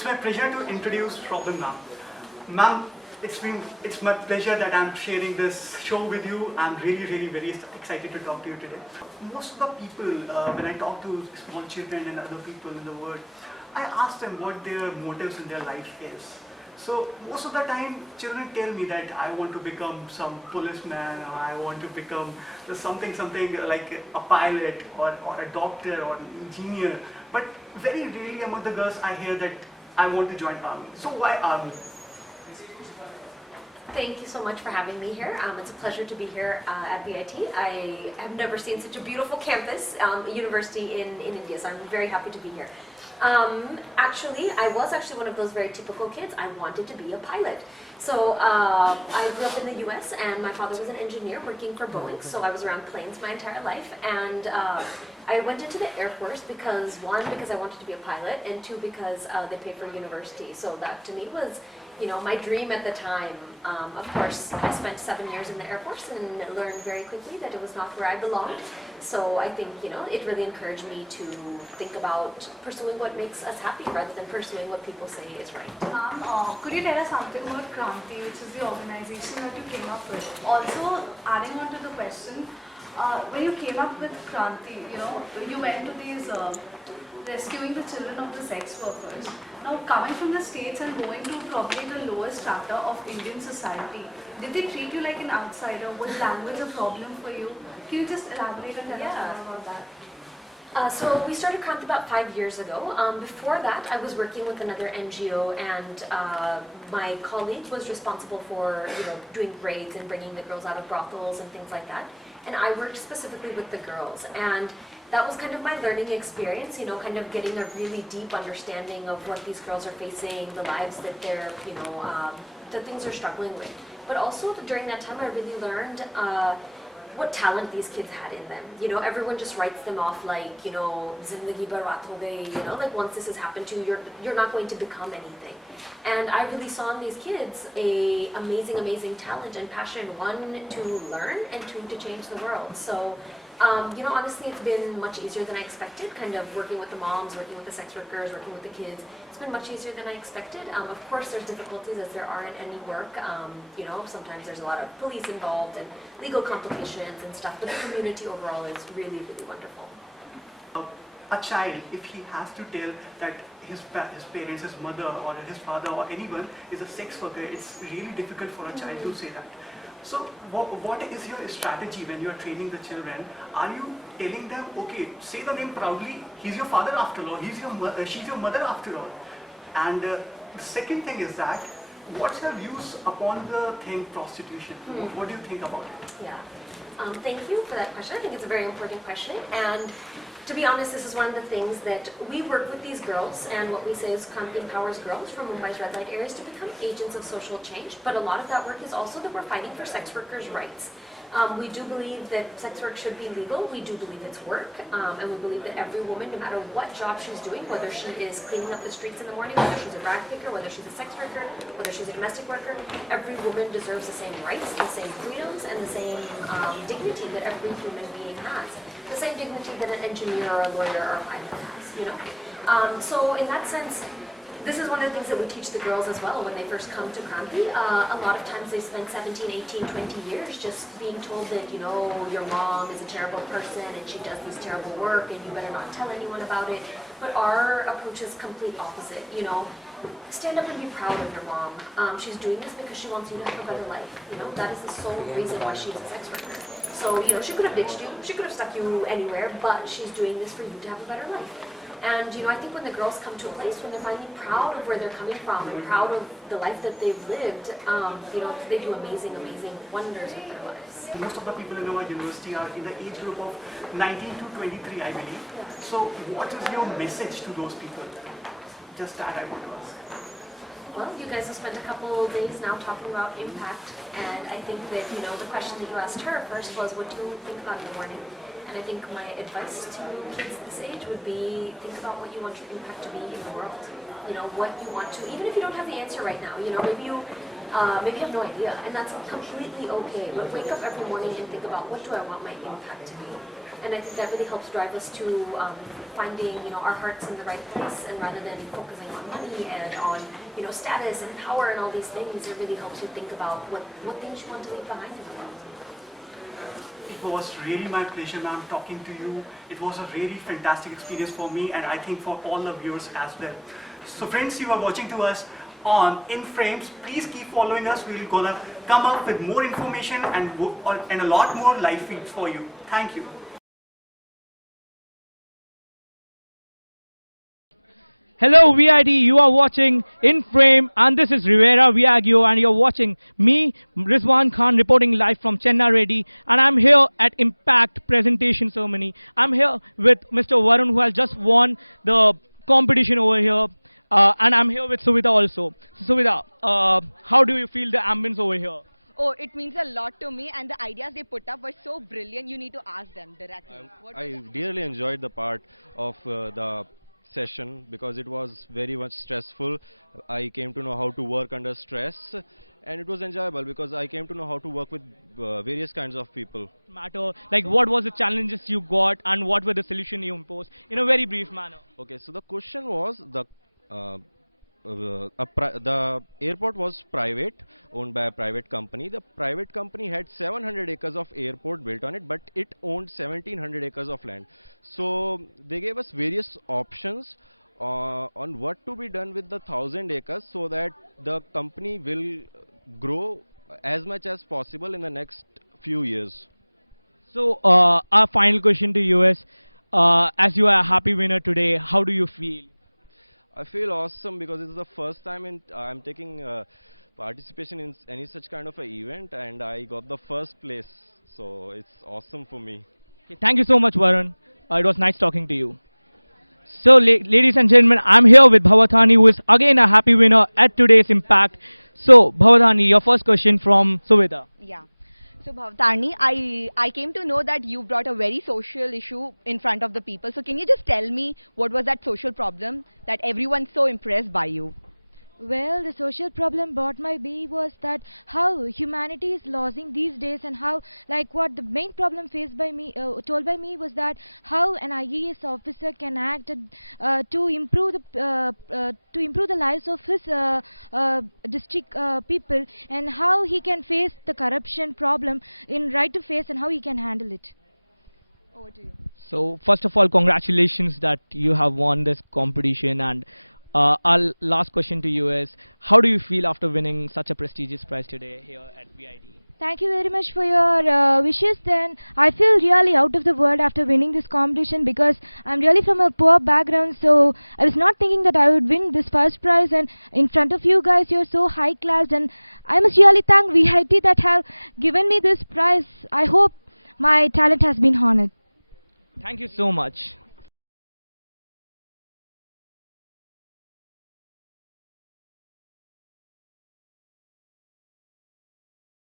It's my pleasure to introduce Robin ma'am. Ma'am, it's my pleasure that I'm sharing this show with you. I'm really very excited to talk to you today. Most of the people, when I talk to small children and other people in the world, I ask them what their motives in their life is. So most of the time, children tell me that I want to become some policeman, or I want to become something like a pilot, or a doctor, or an engineer. But very rarely among the girls, I hear that I want to join army. So why army? Thank you so much for having me here. It's a pleasure to be here at VIT. I have never seen such a beautiful campus, university in India, so I'm very happy to be here. I was actually one of those very typical kids. I wanted to be a pilot. So I grew up in the US, and my father was an engineer working for Boeing, so I was around planes my entire life. And I went into the Air Force because, one, because I wanted to be a pilot, and two, because they paid for university. So that to me was, my dream at the time. Of course, I spent 7 years in the Air Force and learned very quickly that it was not where I belonged. So I think, it really encouraged me to think about pursuing what makes us happy rather than pursuing what people say is right. Ma'am, could you tell us something about Kranti, which is the organization that you came up with? Also, adding on to the question, when you came up with Kranti, you went to these rescuing the children of the sex workers. Now, coming from the States and going to probably the lowest strata of Indian society, did they treat you like an outsider? Was language a problem for you? Can you just elaborate and tell us more about that? So we started Kranti about 5 years ago. Before that, I was working with another NGO, and my colleague was responsible for doing raids and bringing the girls out of brothels and things like that. And I worked specifically with the girls, and that was kind of my learning experience, kind of getting a really deep understanding of what these girls are facing, the lives that they're, the things they're struggling with. But also during that time, I really learned what talent these kids had in them. Everyone just writes them off like, zindagi barbaad ho gayi, like once this has happened to you, you're not going to become anything. And I really saw in these kids a amazing talent and passion, one, to learn, and two, to change the world. So, honestly, it's been much easier than I expected, kind of working with the moms, working with the sex workers, working with the kids. It's been much easier than I expected. Of course, there's difficulties as there are in any work. Sometimes there's a lot of police involved and legal complications and stuff, but the community overall is really wonderful. A child, if he has to tell that his parents, his mother or his father or anyone is a sex worker, it's really difficult for a child to say that. So what is your strategy when you are training the children? Are you telling them, okay, say the name proudly, he's your father after all, she's your mother after all? And the second thing is that, what's your views upon the thing prostitution? What do you think about it? Yeah. Thank you for that question. I think it's a very important question. And to be honest, this is one of the things that we work with these girls, and what we say is Kranti empowers girls from Mumbai's red light areas to become agents of social change. But a lot of that work is also that we're fighting for sex workers' rights. We do believe that sex work should be legal. We do believe it's work. And we believe that every woman, no matter what job she's doing, whether she is cleaning up the streets in the morning, whether she's a rag picker, whether she's a sex worker, whether she's a domestic worker, every woman deserves the same rights, the same freedoms, and the same dignity that every human being has. The same dignity that an engineer or a lawyer or a pilot has, So in that sense, this is one of the things that we teach the girls as well when they first come to Kranti. A lot of times they spend 17, 18, 20 years just being told that, your mom is a terrible person and she does this terrible work and you better not tell anyone about it. But our approach is complete opposite, Stand up and be proud of your mom. She's doing this because she wants you to have a better life, That is the sole reason why she's a sex worker. So, she could have ditched you, she could have stuck you anywhere, but she's doing this for you to have a better life. And, I think when the girls come to a place when they're finally proud of where they're coming from and proud of the life that they've lived, they do amazing wonders with their lives. Most of the people in our university are in the age group of 19 to 23, I believe. Yeah. So what is your message to those people? Just that I want to ask. Well, you guys have spent a couple days now talking about impact, and I think that, the question that you asked her first was, what do you think about in the morning? And I think my advice to kids this age would be, think about what you want your impact to be in the world. What you want to, even if you don't have the answer right now, maybe you have no idea, and that's completely okay. But wake up every morning and think about, what do I want my impact to be? And I think that really helps drive us to finding, our hearts in the right place, and rather than focusing on money and on, status and power and all these things, it really helps you think about what things you want to leave behind in the world. It was really my pleasure, ma'am, talking to you. It was a really fantastic experience for me, and I think for all the viewers as well. So friends, you are watching to us on In Frames. Please keep following us. We're gonna come up with more information and a lot more live feeds for you. Thank you. Hello VID, you are watching In Frame and this is Rivera Viagio and you're watching me, Rizwan Khan, reporting live from Chenna Reddy, and I'm here at Impact presentation ceremony. I'm here with Mr. Varun, who has just won the competition over here, and I'm here with Suvita also. So Suvita, how do you feel the ambience over here? Oh, it means a lot to me, and the ideas they put up were so brilliant. You need to ask them directly. I really enjoyed the part of the session because it was very much stressful. I came to know how to work under stress, and it was enjoyable because I came to know how to work with various kinds of people. Matter, like what was the challenges you got and what were the solution you imposed in a very brief manner? Okay, so the question was the airport was private, owned by a private company. The private company had 700 acres of airport built on it, but it owned 1700 acres of land. So they gave us various options on what to be done with the 1000 acres so that the company will grow as much as possible in the next few years. So our final question to you is, as you are a happy winner today, how do you feel? I feel awesome because this is the first time I'm taking participation in any such kind of an event, and I got the first place, so it's awesome for me. Okay, thank you so much, Varun. It was nice talking to you. So, ladies and gentlemen, I'm here with Bhavatani, who is again a happy winner at today's Impact. So, Bhavatani, your first question from Suvita. Yeah. So Bhavtarni, I came to know that you brought a very social issue in front of the people. So can you just tell me what was that social problem that everyone's so impressed by you? Well, the social problem brought my way was that how humanity is losing these days, and how, like, what the main problem faced by me, told by me, was that how an IAS officer can act to improve the lives of his district people, and how he can face the corruption problem in right to face, and how he can handle it. Over to you. So, first of all, congratulations that you have won this competition, and our last question to you is, how do you feel after winning such a prestigious prize today here at VID? Thank you very much for your wishes. Then I feel really out of the world after winning this competition, because I'm really from a poor background, so I was not thinking that I would win this first prize, and in front of you guys you're so high class, and I must really thank VIT that have given me this prize. I hope my talent has been honored. Thank you so much.